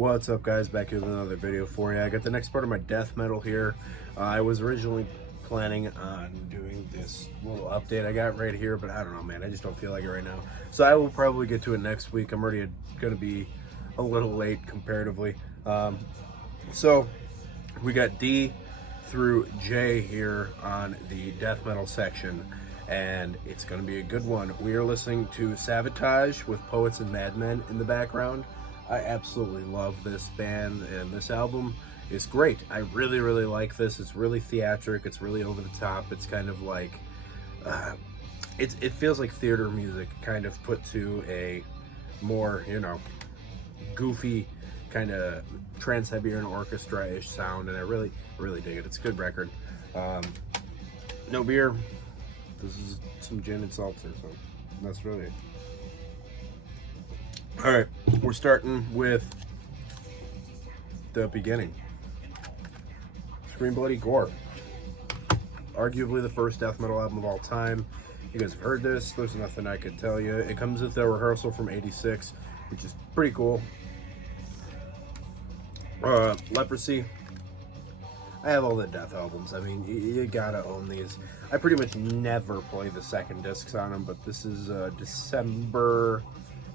What's up, guys? Back here with another video for you. I got the next part of my death metal here. I was originally planning on doing this little update I got right here, but I don't know, man. I just don't feel like it right now. So I will probably get to it next week. I'm already going to be a little late comparatively. So we got D through J here on the death metal section, and it's going to be a good one. We are listening to Sabotage with Poets and Madmen in the background. I absolutely love this band, and this album is great. I really, really like this. It's really theatric. It's really over the top. It's kind of like, it feels like theater music kind of put to a more, goofy kind of Trans-Siberian Orchestra-ish sound, and I really, really dig it. It's a good record. No beer. This is some gin and seltzer, so that's really it. All right, we're starting with the beginning. Scream Bloody Gore. Arguably the first death metal album of all time. You guys have heard this. There's nothing I could tell you. It comes with a rehearsal from '86, which is pretty cool. Leprosy. I have all the death albums. I mean, you gotta own these. I pretty much never play the second discs on them, but this is December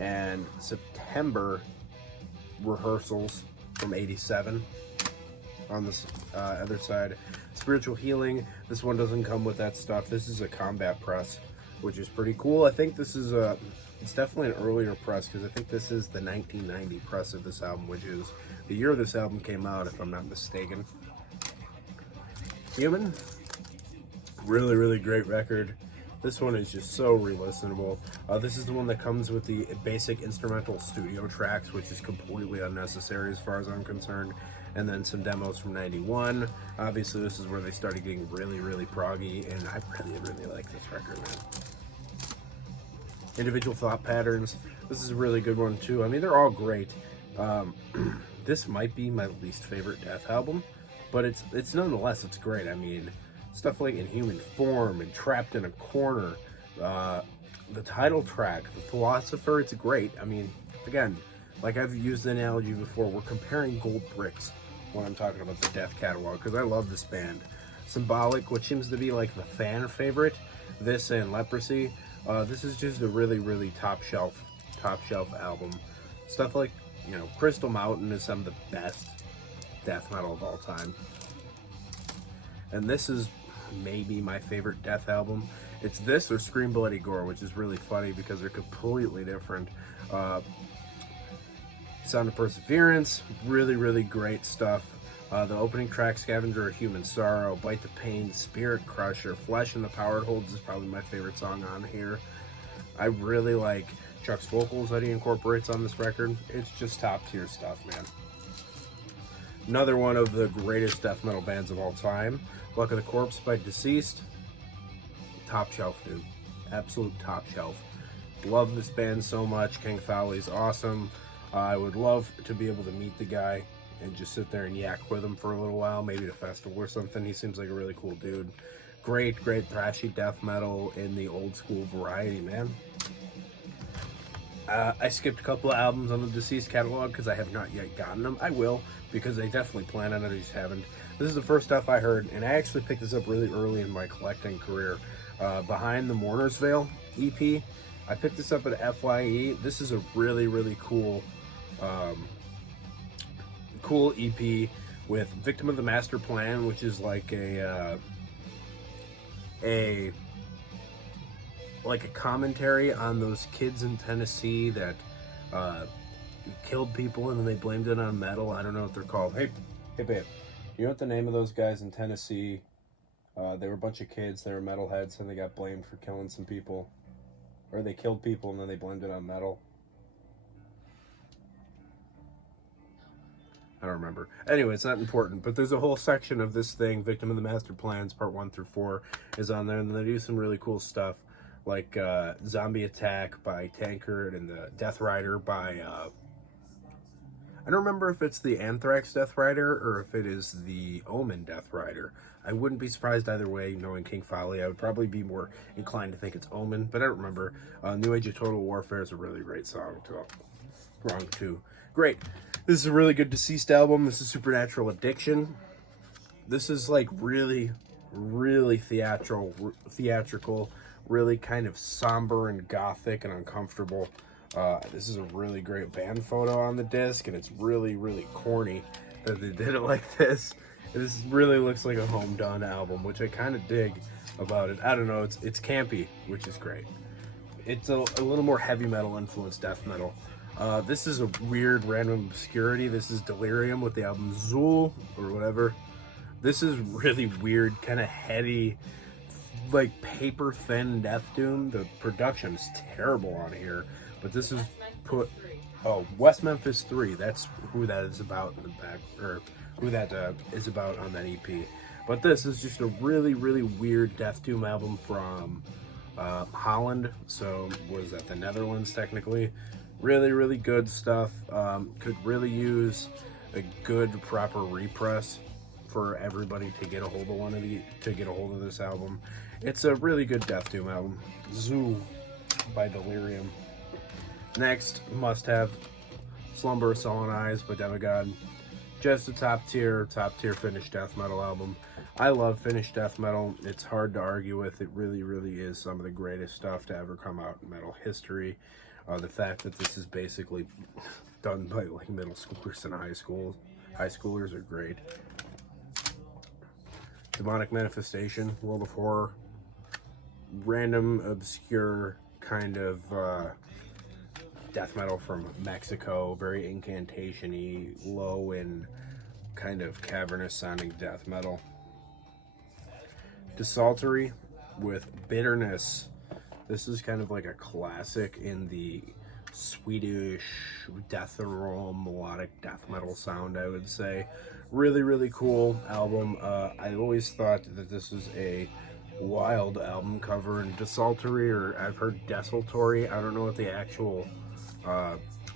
and September rehearsals from '87 on this other side. Spiritual Healing. This one doesn't come with that stuff. This is a combat press, which is pretty cool. I think this is it's definitely an earlier press, because I think this is the 1990 press of this album, which is the year this album came out, if I'm not mistaken. Human. Really, really great record. This one is just so re-listenable. This is the one that comes with the basic instrumental studio tracks, which is completely unnecessary as far as I'm concerned. And then some demos from '91. Obviously, this is where they started getting really, really proggy, and I really, really like this record, man. Individual Thought Patterns. This is a really good one, too. I mean, they're all great. This might be my least favorite death album, but it's nonetheless, it's great. I mean, stuff like Inhuman Form and Trapped in a Corner, the title track, The Philosopher, it's great. I mean, again, like I've used the analogy before, we're comparing gold bricks when I'm talking about the Death catalog, because I love this band. Symbolic, which seems to be like the fan favorite, this and Leprosy. This is just a really, really top shelf album. Stuff like, Crystal Mountain is some of the best death metal of all time. And this is maybe my favorite death album. It's this or Scream Bloody Gore, which is really funny because they're completely different. Sound of Perseverance, really, really great stuff. The opening track, Scavenger of Human Sorrow, Bite the Pain, Spirit Crusher, Flesh and the Power It Holds is probably my favorite song on here. I really like Chuck's vocals that he incorporates on this record. It's just top tier stuff, man. Another one of the greatest death metal bands of all time, Luck of the Corpse by Deceased. Top shelf, dude. Absolute top shelf. Love this band so much. King Fowley's awesome. I would love to be able to meet the guy and just sit there and yak with him for a little while, maybe at a festival or something. He seems like a really cool dude. Great thrashy death metal in the old school variety, man. I skipped a couple of albums on the Deceased catalog because I have not yet gotten them. I will, because I definitely plan on it. I just haven't. This is the first stuff I heard, and I actually picked this up really early in my collecting career. Behind the Mourner's Veil EP. I picked this up at FYE. This is a really, really cool EP with Victim of the Master Plan, which is like a commentary on those kids in Tennessee that killed people and then they blamed it on metal. I don't know what they're called. Hey babe, you know what the name of those guys in Tennessee? They were a bunch of kids. They were metalheads and they got blamed for killing some people. Or they killed people and then they blamed it on metal. I don't remember. Anyway, it's not important, but there's a whole section of this thing, Victim of the Master Plans, part 1 through 4 is on there, and they do some really cool stuff, like Zombie Attack by Tankard and the Death Rider by, I don't remember if it's the Anthrax Death Rider or if it is the Omen Death Rider. I wouldn't be surprised either way, knowing King Fowley. I would probably be more inclined to think it's Omen, but I don't remember. New Age of Total Warfare is a really great song, too. Great. This is a really good Deceased album. This is Supernatural Addiction. This is like really, really theatrical, really kind of somber and gothic and uncomfortable. This is a really great band photo on the disc, and it's really, really corny that they did it like this. This really looks like a home done album, which I kind of dig about it. I don't know, it's campy, which is great. It's a little more heavy metal influenced death metal. This is a weird random obscurity. This is Delirium with the album Zool or whatever. This is really weird, kind of heady, like paper thin death doom. The production is terrible on here, but this is West Memphis 3. That's who that is about in the back, or who that is about on that EP. But this is just a really, really weird death doom album from Holland. So what is that? The Netherlands, technically. Really, really good stuff. Could really use a good proper repress for everybody to get a hold of this album. It's a really good death doom album. Zoo by Delirium. Next, must have Slumber of Sullen Eyes by Demigod. Just a top tier Finnish death metal album. I love Finnish death metal. It's hard to argue with. It really, really is some of the greatest stuff to ever come out in metal history. The fact that this is basically done by like middle schoolers and high schoolers are great. Demonic Manifestation, World of Horror, random obscure kind of death metal from Mexico, very incantation-y, low and kind of cavernous sounding death metal. Desultory with Bitterness. This is kind of like a classic in the Swedish death and roll melodic death metal sound, I would say. Really, really cool album. I always thought that this was a wild album cover, and Desultory, or I've heard Desultory. I don't know what the actual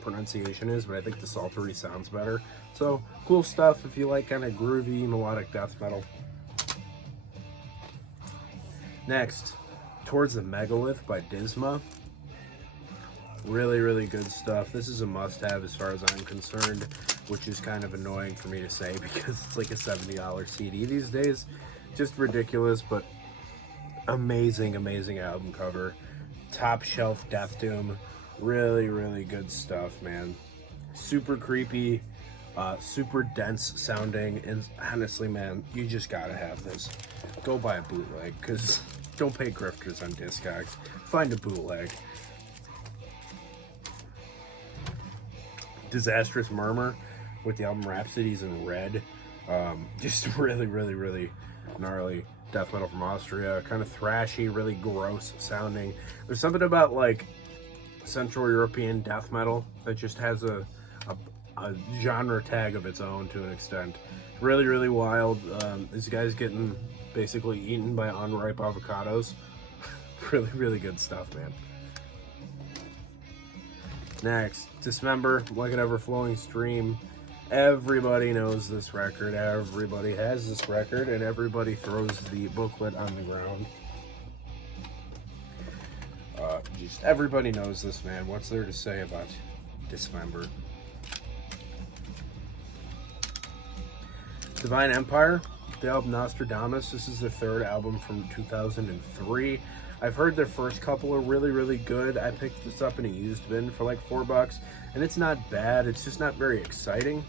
pronunciation is, but I think Desultory sounds better. So, cool stuff if you like kind of groovy melodic death metal. Next, Towards the Megalith by Disma. Really, really good stuff. This is a must-have as far as I'm concerned, which is kind of annoying for me to say because it's like a $70 CD these days. Just ridiculous, but amazing, amazing album cover. Top shelf death doom. Really, really good stuff, man. Super creepy, super dense sounding, and honestly, man, you just gotta have this. Go buy a bootleg, because don't pay grifters on Discogs. Find a bootleg. Disastrous Murmur with the album Rhapsodies in Red. Just really, really, really gnarly death metal from Austria. Kind of thrashy, really gross sounding. There's something about like Central European death metal that just has a genre tag of its own to an extent. Really, really wild. This guy's getting basically eaten by unripe avocados. Really, really good stuff, man. Next, Dismember, Like an Ever-Flowing Stream. Everybody knows this record. Everybody has this record, and everybody throws the booklet on the ground. Just everybody knows this, man. What's there to say about Dismember? Divine Empire, the album Nostradamus. This is their third album from 2003. I've heard their first couple are really, really good. I picked this up in a used bin for like $4, and it's not bad. It's just not very exciting.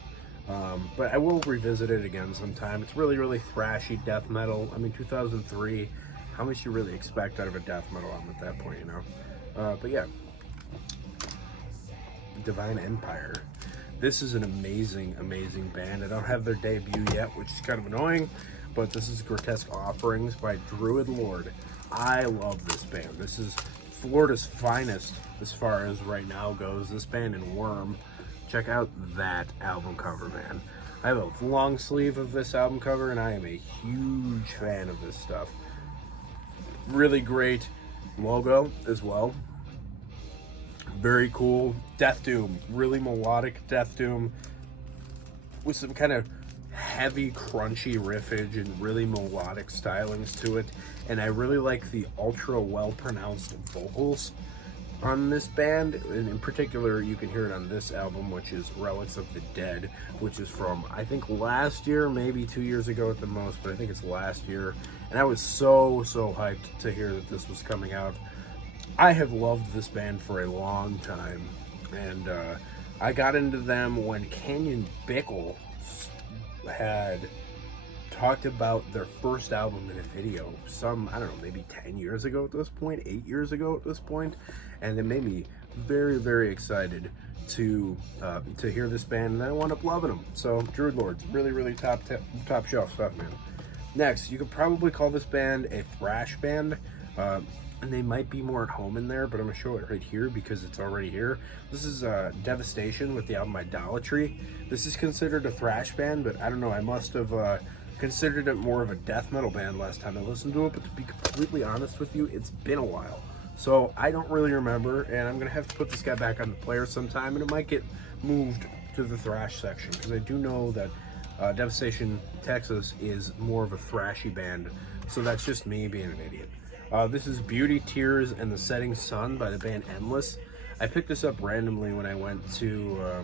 But I will revisit it again sometime. It's really, really thrashy death metal. I mean, 2003, how much you really expect out of a death metal album at that point, you know? But yeah. Divine Empire. This is an amazing, amazing band. I don't have their debut yet, which is kind of annoying, but this is Grotesque Offerings by Druid Lord. I love this band. This is Florida's finest as far as right now goes. This band and Worm. Check out that album cover, man. I have a long sleeve of this album cover, and I am a huge fan of this stuff. Really great logo as well. Very cool. Death doom. Really melodic death doom with some kind of heavy, crunchy riffage and really melodic stylings to it. And I really like the ultra well-pronounced vocals. on this band, and in particular you can hear it on this album, which is Relics of the Dead, which is from I think last year, maybe 2 years ago at the most, but I think it's last year. And I was so hyped to hear that this was coming out. I have loved this band for a long time, and I got into them when Canyon Bickle had talked about their first album in a video I don't know, maybe 10 years ago at this point, 8 years ago at this point, and it made me very excited to hear this band, and I wound up loving them. So Druid Lords, really top shelf stuff, man. Next, you could probably call this band a thrash band, and they might be more at home in there, but I'm gonna show it right here because it's already here. This is Devastation with the album Idolatry. This is considered a thrash band, but I don't know, I must have considered it more of a death metal band last time I listened to it, but to be completely honest with you, it's been a while. So I don't really remember, and I'm gonna have to put this guy back on the player sometime, and it might get moved to the thrash section, because I do know that Devastation, Texas is more of a thrashy band, so that's just me being an idiot. This is Beauty, Tears, and the Setting Sun by the band Endless. I picked this up randomly when I went to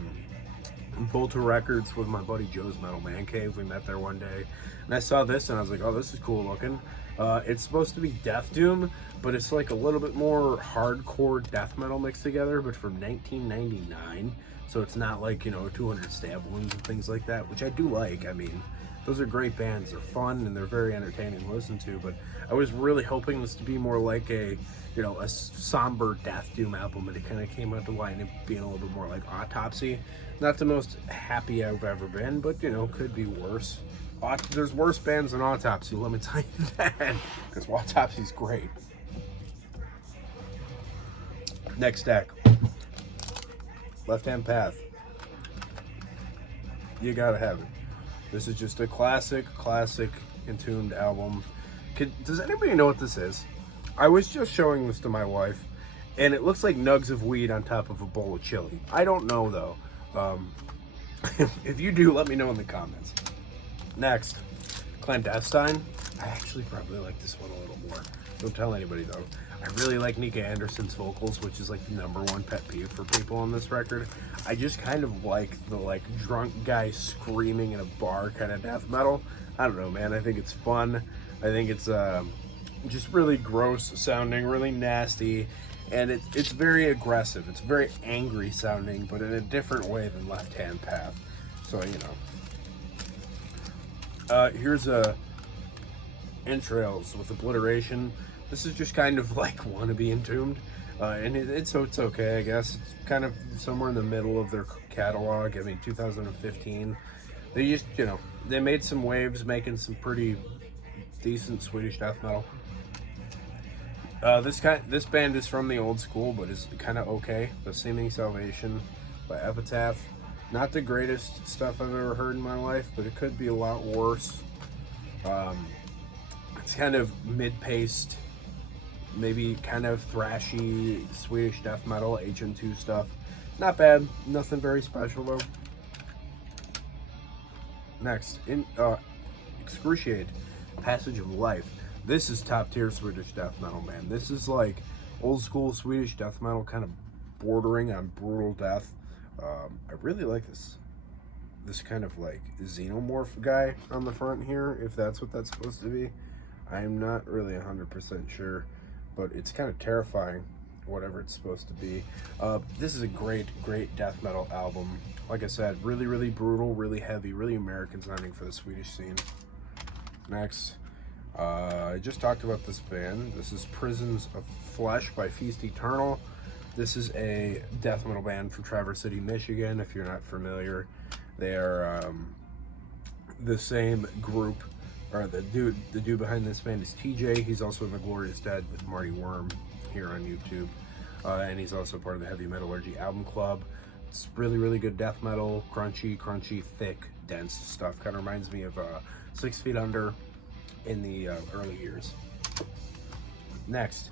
Volta Records with my buddy Joe's Metal Man Cave. We met there one day, and I saw this, and I was like, oh, this is cool looking. It's supposed to be Death Doom, but it's like a little bit more hardcore death metal mixed together, but from 1999. So it's not like, 200 stab wounds and things like that, which I do like. I mean, those are great bands. They're fun and they're very entertaining to listen to, but I was really hoping this to be more like a somber Death Doom album, and it kind of came out to line up being a little bit more like Autopsy. Not the most happy I've ever been, but, could be worse. There's worse bands than Autopsy, let me tell you that, because Autopsy's great. Next deck. Left Hand Path. You gotta have it. This is just a classic Entombed album. Does anybody know what this is? I was just showing this to my wife, and it looks like nugs of weed on top of a bowl of chili. I don't know, though. If you do, let me know in the comments. Next, Clandestine. I actually probably like this one a little more. Don't tell anybody, though. I really like Nika Anderson's vocals, which is like the #1 pet peeve for people on this record. I just kind of like the drunk guy screaming in a bar kind of death metal. I don't know, man. I think it's fun. I think it's just really gross sounding, really nasty, and it's very aggressive. It's very angry sounding, but in a different way than Left Hand Path. So, here's Entrails with Obliteration. This is just kind of like wannabe Entombed, and it's okay, I guess. It's kind of somewhere in the middle of their catalog. I mean, 2015. They just, they made some waves making some pretty decent Swedish death metal. This band is from the old school, but is kind of okay. The Seeming Salvation by Epitaph. Not the greatest stuff I've ever heard in my life, but it could be a lot worse. It's kind of mid-paced, maybe kind of thrashy Swedish death metal, HM2 stuff. Not bad, nothing very special though. Next, Excruciate, Passage of Life. This is top tier Swedish death metal, man. This is like old school Swedish death metal, kind of bordering on brutal death. I really like this kind of like xenomorph guy on the front here, if that's what that's supposed to be. I'm not really 100% sure, but it's kind of terrifying, whatever it's supposed to be. This is a great death metal album. Like I said, really brutal, really heavy, really American sounding for the Swedish scene. Next, I just talked about this band. This is Prisons of Flesh by Feast Eternal. This is a death metal band from Traverse City, Michigan, if you're not familiar. They are the same group, or the dude behind this band is TJ. He's also in The Glorious Dead with Marty Worm here on YouTube. And he's also part of the Heavy Metallurgy Album Club. It's really good death metal, crunchy, thick, dense stuff. Kind of reminds me of 6 Feet Under in the early years. Next,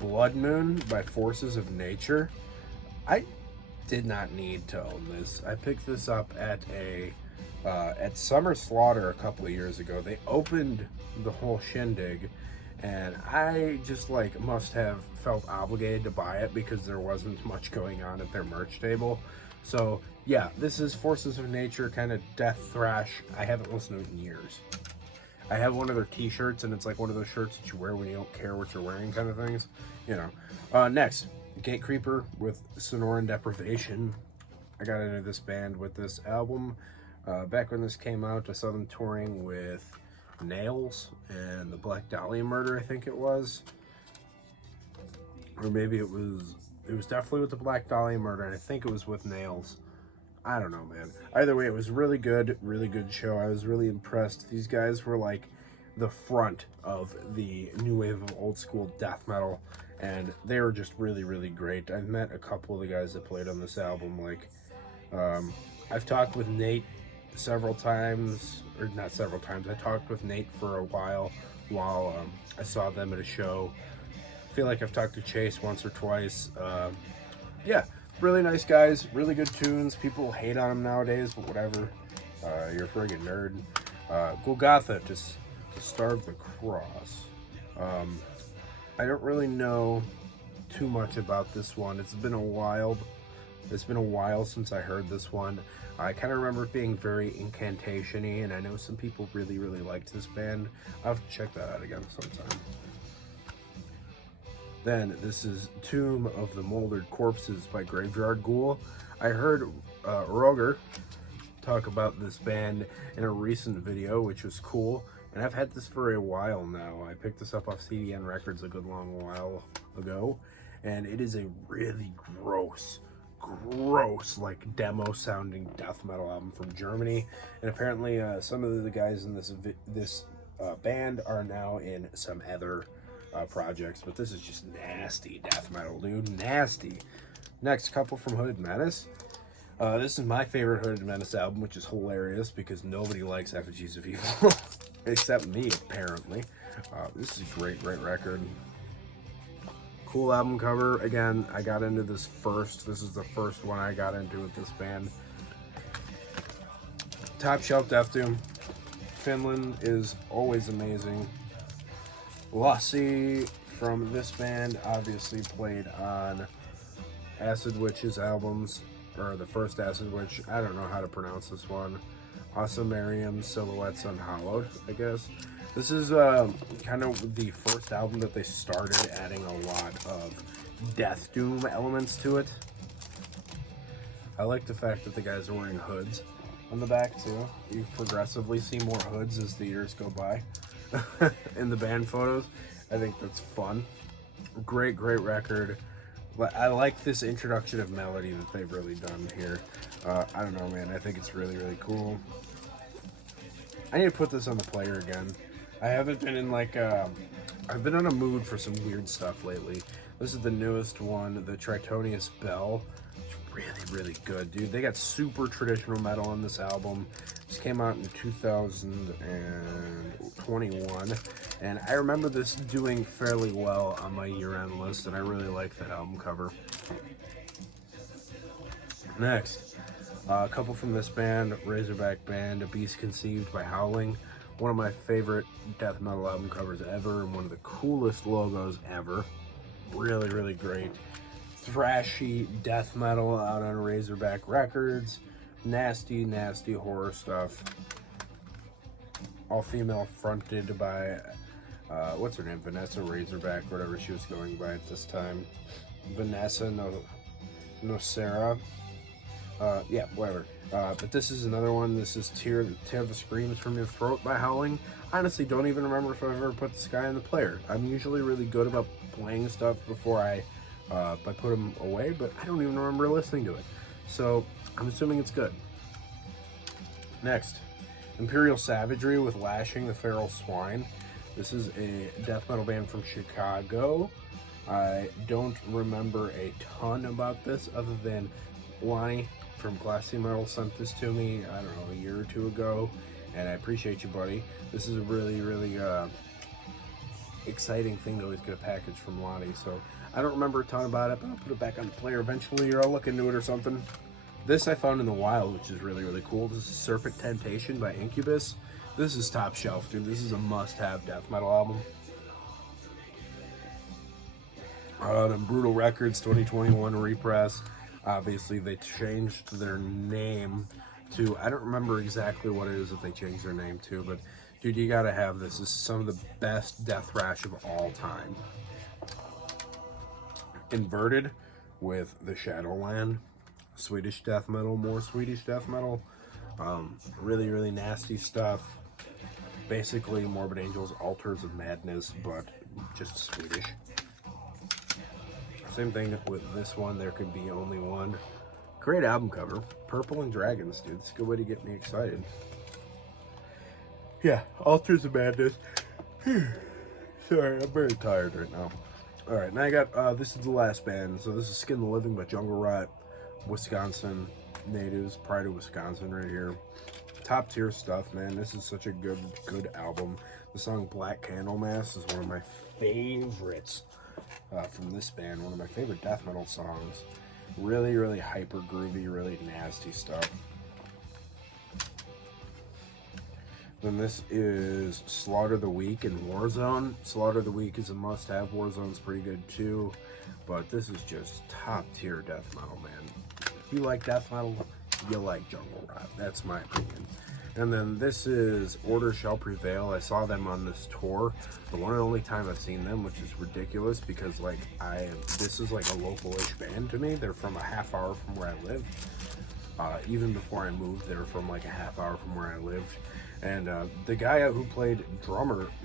Blood Moon by Forces of Nature. I did not need to own this. I picked this up at Summer Slaughter a couple of years ago. They opened the whole shindig, and I just like must have felt obligated to buy it because there wasn't much going on at their merch table. So yeah, this is Forces of Nature, kind of death thrash. I haven't listened to it in years. I have one of their t-shirts, and it's like one of those shirts that you wear when you don't care what you're wearing kind of things, you know. Next, Gatecreeper with Sonoran Deprivation. I got into this band with this album back when this came out. I saw them touring with Nails and the Black Dahlia Murder, I think it was. Or maybe it was definitely with the Black Dahlia Murder, and I think it was with Nails. I don't know, man. Either way, it was really good show. I was really impressed. These guys were like the front of the new wave of old school death metal, and they were just really great. I've met a couple of the guys that played on this album. Like, I've talked with Nate several times, or not several times. I talked with Nate for a while I saw them at a show. I feel like I've talked to Chase once or twice. Yeah. Really nice guys, really good tunes. People hate on them nowadays, but whatever. You're a friggin' nerd. Golgotha, to Starve the Cross. I don't really know too much about this one. It's been a while since I heard this one. I kind of remember it being very incantation-y, and I know some people really liked this band. I'll have to check that out again sometime. Then this is Tomb of the Mouldered Corpses by Graveyard Ghoul. I heard Roger talk about this band in a recent video, which was cool, and I've had this for a while now. I picked this up off CDN Records a good long while ago, and it is a really gross like demo sounding death metal album from Germany. And apparently some of the guys in this band are now in some other projects, but this is just nasty death metal, dude. Nasty. Next, couple from Hooded Menace. This is my favorite Hooded Menace album, which is hilarious because nobody likes Effigies of Evil except me, apparently. This is a great record. Cool album cover. Again, I got into this first. This is the first one I got into with this band. Top Shelf Death Doom. Finland is always amazing. Lassie from this band obviously played on Acid Witch's albums, or the first Acid Witch. I don't know how to pronounce this one. Awesomarium Silhouettes Unhallowed, I guess. This is kind of the first album that they started adding a lot of Death Doom elements to it. I like the fact that the guys are wearing hoods on the back too. You progressively see more hoods as the years go by. In the band photos. I think that's fun. Great record. I like this introduction of melody that they've really done here. I don't know, man. I think it's really cool. I need to put this on the player again. I haven't been in like I've been on a mood for some weird stuff lately. This is the newest one, the Tritonius Bell. It's really good, dude. They got super traditional metal on this album. This came out in 2021, and I remember this doing fairly well on my year-end list, and I really like that album cover. Next, a couple from this band, Razorback Band, A Beast Conceived by Howling. One of my favorite death metal album covers ever, and one of the coolest logos ever. Really great. Thrashy death metal out on Razorback Records. Nasty horror stuff. All female fronted by what's her name, Vanessa Razorback, whatever she was going by at this time. Vanessa Nocera. Yeah, whatever. But this is another one. This is Tear the Screams from Your Throat by Howling. Honestly, don't even remember if I've ever put this guy in the player. I'm usually really good about playing stuff before I put them away, but I don't even remember listening to it. So I'm assuming it's good. Next, Imperial Savagery with Lashing the Feral Swine. This is a death metal band from Chicago. I don't remember a ton about this other than Lonnie from Glassy Metal sent this to me, I don't know, a year or two ago, and I appreciate you, buddy. This is a really exciting thing to always get a package from Lonnie, so I don't remember a ton about it, but I'll put it back on the player eventually, or I'll look into it or something. This I found in the wild, which is really cool. This is Serpent Temptation by Incubus. This is top shelf, dude. This is a must-have death metal album. The Brutal Records 2021 repress. Obviously, they changed their name to, I don't remember exactly what it is that they changed their name to, but dude, you gotta have this. This is some of the best death thrash of all time. Inverted with the Shadowland, Swedish death metal, more Swedish death metal. Really, really nasty stuff. Basically, Morbid Angel's Altars of Madness, but just Swedish. Same thing with this one, There Could Be Only One. Great album cover. Purple and Dragons, dude. It's a good way to get me excited. Yeah, Altars of Madness. Sorry, I'm very tired right now. Alright, now I got, this is the last band. So this is Skin the Living by Jungle Rot. Wisconsin natives, pride of Wisconsin right here. Top tier stuff, man. This is such a good album. The song Black Candlemass is one of my favorites from this band. One of my favorite death metal songs. Really, really hyper groovy, really nasty stuff. Then this is Slaughter the Weak and Warzone. Slaughter the Weak is a must-have. Warzone's pretty good too. But this is just top tier death metal, man. If you like death metal, you like Jungle Rot. That's my opinion. And then this is Order Shall Prevail. I saw them on this tour. The one and only time I've seen them, which is ridiculous because like this is like a local-ish band to me. They're from a half hour from where I live. Even before I moved, they were from like a half hour from where I lived. And the guy who played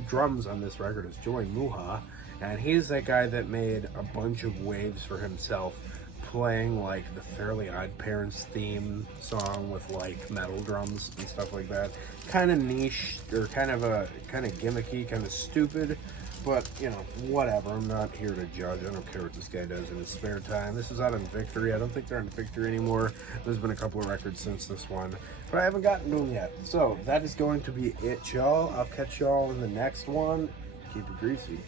drums on this record is Joey Muha, and he's that guy that made a bunch of waves for himself, playing like the Fairly Odd Parents theme song with like metal drums and stuff like that. Kind of niche, or kind of gimmicky, kind of stupid, but you know, whatever. I'm not here to judge. I don't care what this guy does in his spare time. This is out on Victory. I don't think they're on Victory anymore. There's been a couple of records since this one, but I haven't gotten to them yet. So that is going to be it, y'all. I'll catch y'all in the next one. Keep it greasy.